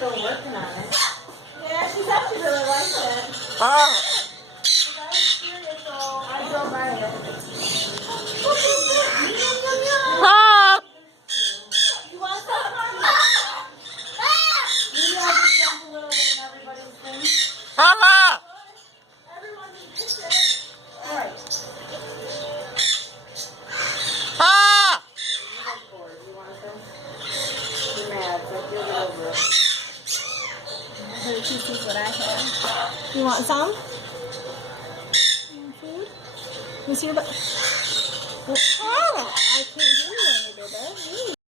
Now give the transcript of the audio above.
still working on it. Yeah, she's actually really likes it. Ah! Because I was curious, so I drove by it. Ah! You want some? Maybe I'll just jump a little bit in everybody's thing. Mama! Everyone just gets it. Alright. Ah! You look bored. You want some? You're mad, but you'll get over it. Her teeth is what I have. You want some? You want food? Let me see your butt. Oh, I can't give you any, baby.